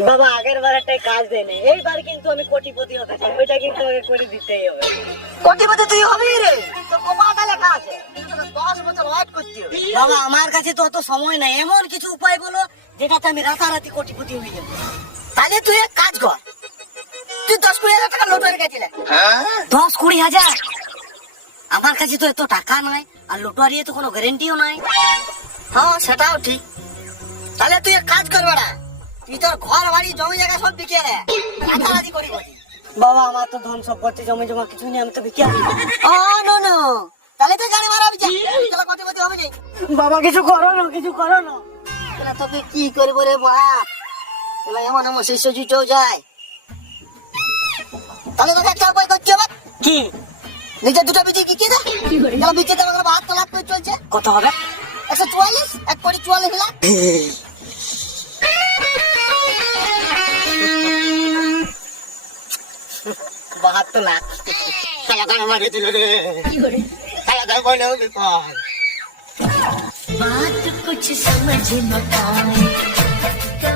বাবা আগের বার একটা কাজ দেয় না, এইবার কিন্তু আমি কোটিপতি হতে চাই, ওইটা কিন্তু আমাকে করে দিতেই হবে। কোটিপতি তুই হবি রে, তো কপালে লেখা আছে, কিন্তু তোকে 10 বছর ওয়েট করতে হবে। বাবা আমার কাছে তো অত সময় নাই, এমন কিছু উপায় বলো যেটাতে আমি রাতারাতি কোটিপতি হয়ে যাবো। তাহলে তুই এক কাজ কর, তুই 10-20 হাজার টাকা লটারি কেটেলে। 10-20 হাজার? আমার কাছে তো এত টাকা নাই, আর লটারি তো কোনো গ্যারেন্টিও নাই। হ্যাঁ সেটাও ঠিক। তাহলে তুই এক কাজ কর বেড়া, তুই তোর ঘর বাড়ি জমি জায়গা সব বিকে রে, রাতারাতি করি বলি। বাবা আমার তো ধন সম্পত্তি জমি জমা কিছু নেই, আমি তো বিকে আনি। ও নো নো, তাহলে তো গাড়ি মারা বিচা, তাহলে কোটিপতি হবে না। বাবা কিছু করো না, কিছু করো না। তাহলে তোকে কি করবো রে মা, তাহলে এমন এমন শিষ্য জুটেও যায়। তাহলে তোকে একটা উপায় করতে হবে। কি? নিজের দুটো বিচি কি দে, তাহলে বিচে দেওয়া 72 লাখ করে চলছে। কত হবে? 144, 1 কোটি 44 লাখ। 72 লাখ সালা গান মারি দিল রে, সালা গান বলে হবে কল। बात कुछ समझ न आए।